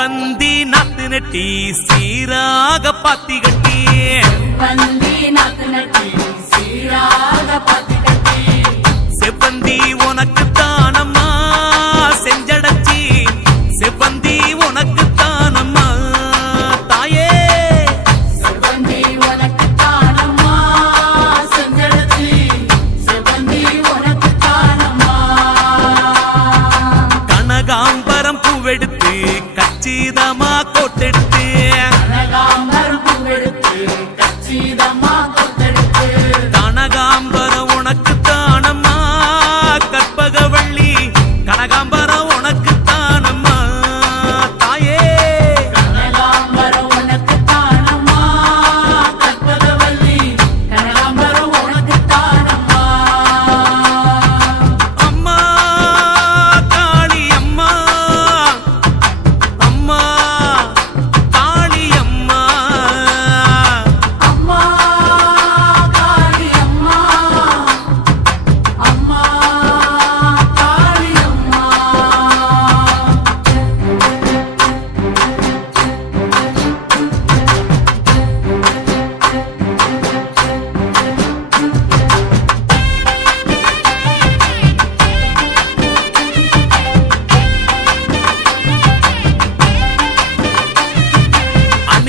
பந்தி நாத்து நட்டி சீராக பாத்தி கட்டி பந்தி நாத்து நட்டி சீராக பாத்தி கட்டி செப்பந்தி உனக்கு தானம்மா செஞ்சடச்சி. செப்பந்தி உனக்கு தானம்மா தாயே. செப்பந்தி உனக்கு தானம்மா செஞ்சடச்சி. செப்பந்தி உனக்கு தானம்மா. கனகாம்பரம் பூவெடுத்து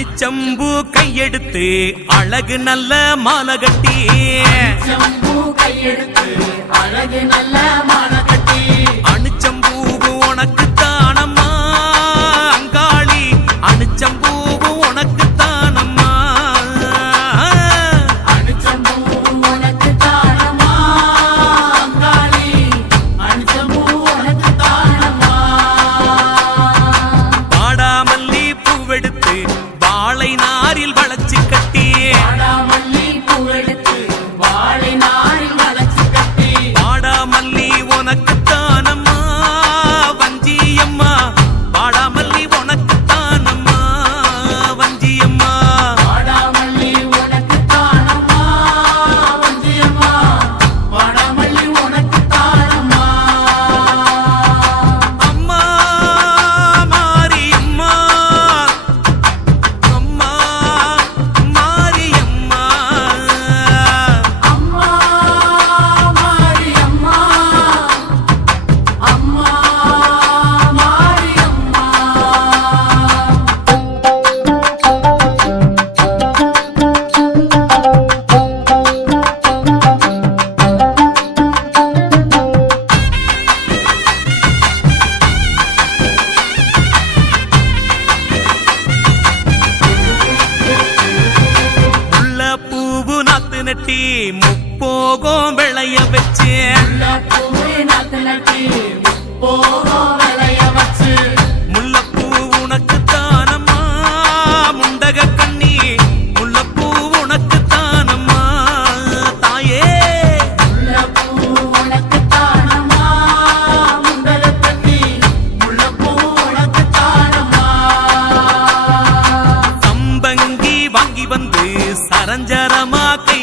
அரிச்சம்பூ கையெடுத்து அழகு நல்ல மாலை கட்டி. கையெடுத்து நட்டி முப்போகம் விளைய வச்சு. முல்லப்பூ உனக்கு தானம்மா? முண்டக கண்ணி முல்லப்பூ உனக்கு தானம்மா? தாயே. சம்பங்கி வாங்கி வந்து சரஞ்சரமா கை